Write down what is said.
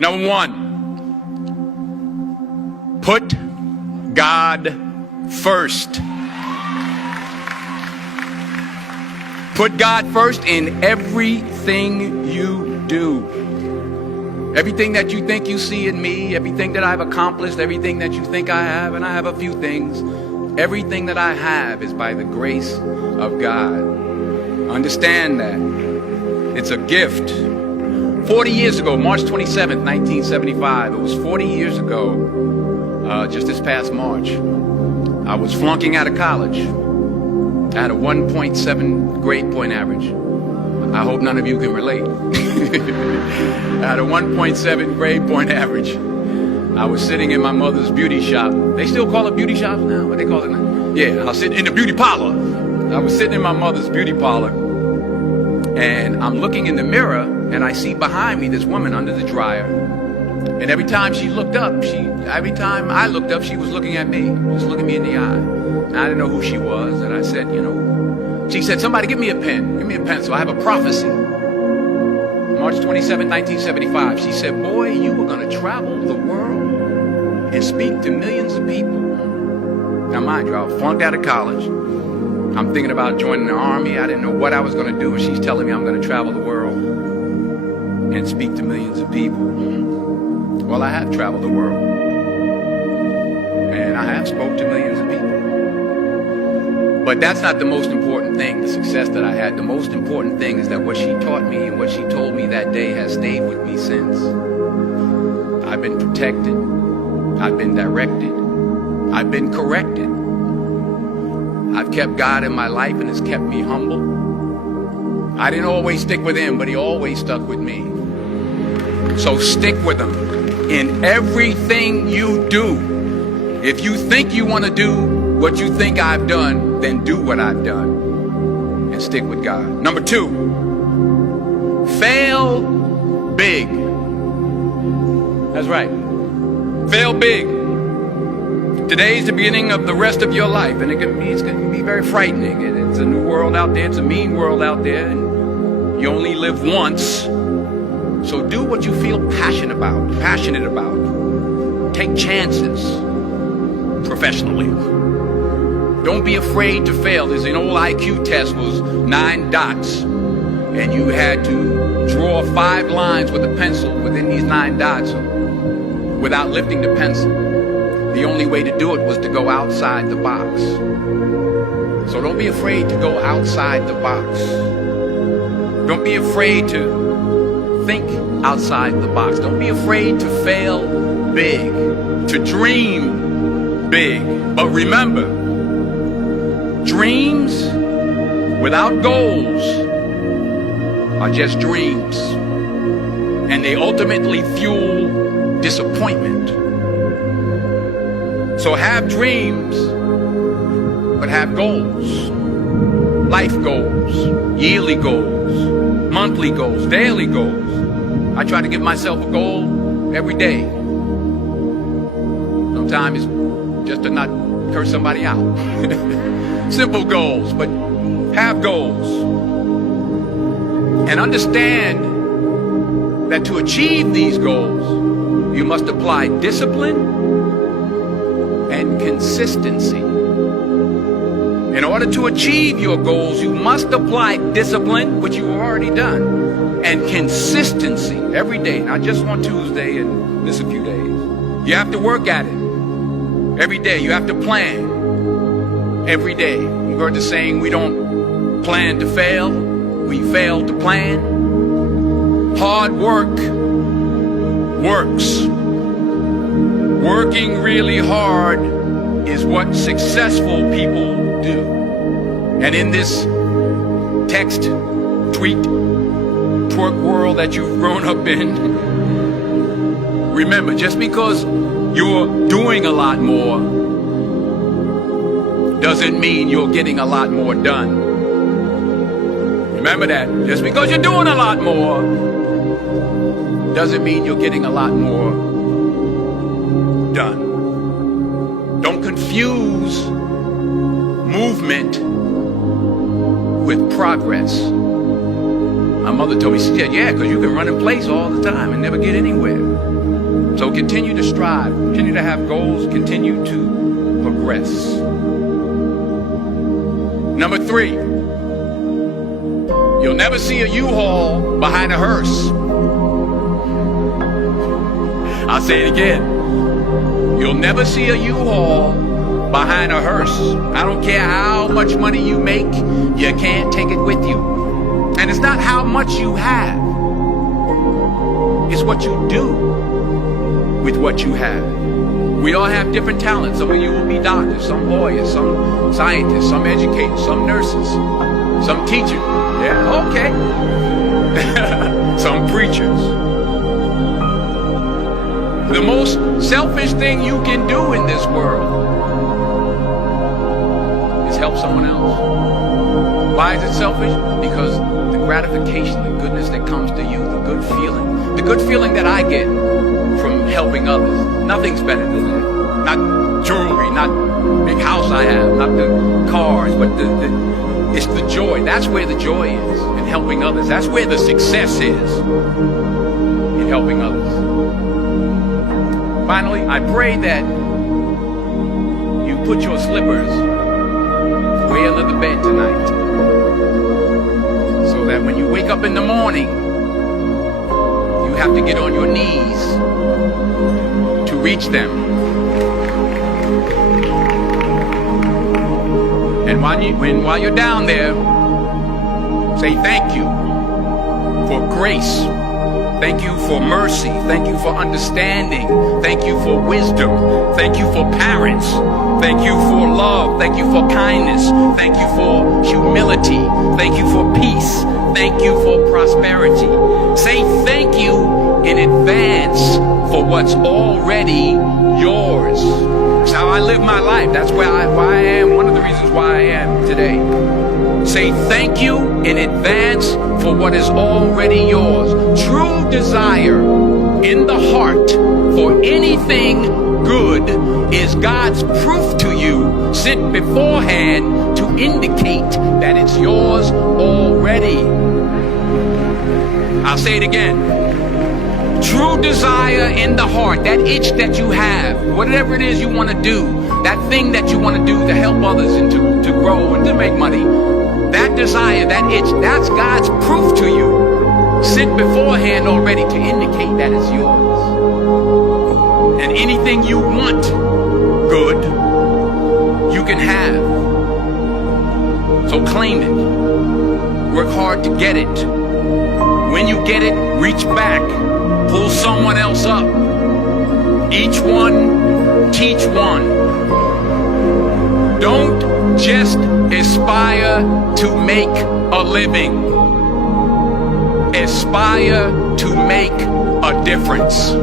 Number one, put God first. Put God first in everything you do. Everything that you think you see in me, everything that I've accomplished, everything that you think I have, and I have a few things, everything that I have is by the grace of God. Understand that. It's a gift. 40 years ago, March 27th, 1975, it was 40 years ago, just this past March, I was flunking out of college. I had a 1.7 grade point average. I hope none of you can relate. I had a 1.7 grade point average. I was sitting in my mother's beauty shop. They still call it beauty shops now? What they call it now? Yeah, I was sitting in the beauty parlor. I was sitting in my mother's beauty parlor, and I'm looking in the mirror, and I see behind me this woman under the dryer. And every time she looked up, every time I looked up, she was looking at me, just looking me in the eye. And I didn't know who she was, and I said, she said, somebody give me a pen, give me a pencil. I have a prophecy. March 27, 1975, she said, boy, you are going to travel the world and speak to millions of people. Now, mind you, I was flunked out of college. I'm thinking about joining the army. I didn't know what I was going to do, and she's telling me I'm going to travel the world and speak to millions of people. Well, I have traveled the world, and I have spoke to millions of people. But that's not the most important thing, the success that I had. The most important thing is that what she taught me and what she told me that day has stayed with me since. I've been protected. I've been directed. I've been corrected. I've kept God in my life, and it's kept me humble. I didn't always stick with him, but he always stuck with me. So stick with him in everything you do. If you think you want to do what you think I've done, then do what I've done and stick with God. Number two, fail big. That's right. Fail big. Today's the beginning of the rest of your life, and it's going to be very frightening. It's a new world out there. It's a mean world out there, and you only live once. So do what you feel passionate about. Take chances professionally. Don't be afraid to fail. There's an old IQ test, was 9 dots, and you had to draw 5 lines with a pencil within these 9 dots without lifting the pencil. The only way to do it was to go outside the box. So don't be afraid to go outside the box. Don't be afraid to think outside the box. Don't be afraid to fail big, to dream big. But remember, dreams without goals are just dreams, and they ultimately fuel disappointment. So have dreams, but have goals. Life goals, yearly goals, monthly goals, daily goals. I try to give myself a goal every day. Sometimes it's just to not curse somebody out. Simple goals, but have goals. And understand that to achieve these goals, you must apply discipline and consistency. In order to achieve your goals, you must apply discipline, which you've already done, and consistency every day, not just on Tuesday and miss a few days. You have to work at it every day. You have to plan every day. You heard the saying, we don't plan to fail, we fail to plan. Hard work works. Working really hard is what successful people do. And in this text, tweet, twerk world that you've grown up in, remember, just because you're doing a lot more doesn't mean you're getting a lot more done. Remember that. Just because you're doing a lot more doesn't mean you're getting a lot more done. Don't confuse movement with progress. My mother told me, she said, yeah, because you can run in place all the time and never get anywhere. So continue to strive, continue to have goals, continue to progress. Number 3, you'll never see a U-Haul behind a hearse. I'll say it again. You'll never see a U-Haul behind a hearse. I don't care how much money you make, you can't take it with you. And it's not how much you have, it's what you do with what you have. We all have different talents. Some of you will be doctors, some lawyers, some scientists, some educators, some nurses, some teachers. Yeah, okay. Some preachers. The most selfish thing you can do in this world is help someone else. Why is it selfish? Because the gratification, the goodness that comes to you, the good feeling that I get from helping others, nothing's better than that. Not jewelry, not big house I have, not the cars, but it's the joy. That's where the joy is, in helping others. That's where the success is, in helping others. Finally, I pray that you put your slippers way under the bed tonight, so that when you wake up in the morning, you have to get on your knees to reach them. And while you're down there, say thank you for grace. Thank you for mercy. Thank you for understanding. Thank you for wisdom. Thank you for parents. Thank you for love. Thank you for kindness. Thank you for humility. Thank you for peace. Thank you for prosperity. Say thank you in advance for what's already yours. That's how I live my life. That's why I am. One of the reasons why I am today. Say thank you in advance for what is already yours. True desire in the heart for anything good is God's proof to you, sent beforehand to indicate that it's yours already. I'll say it again. True desire in the heart, that itch that you have, whatever it is you want to do, that thing that you want to do to help others and to grow and to make money, that desire, that itch, that's God's proof to you, sent beforehand already to indicate that it's yours. And anything you want good, you can have. So claim it. Work hard to get it. When you get it, reach back. Pull someone else up. Each one, teach one. Don't just aspire to make a living. Aspire to make a difference.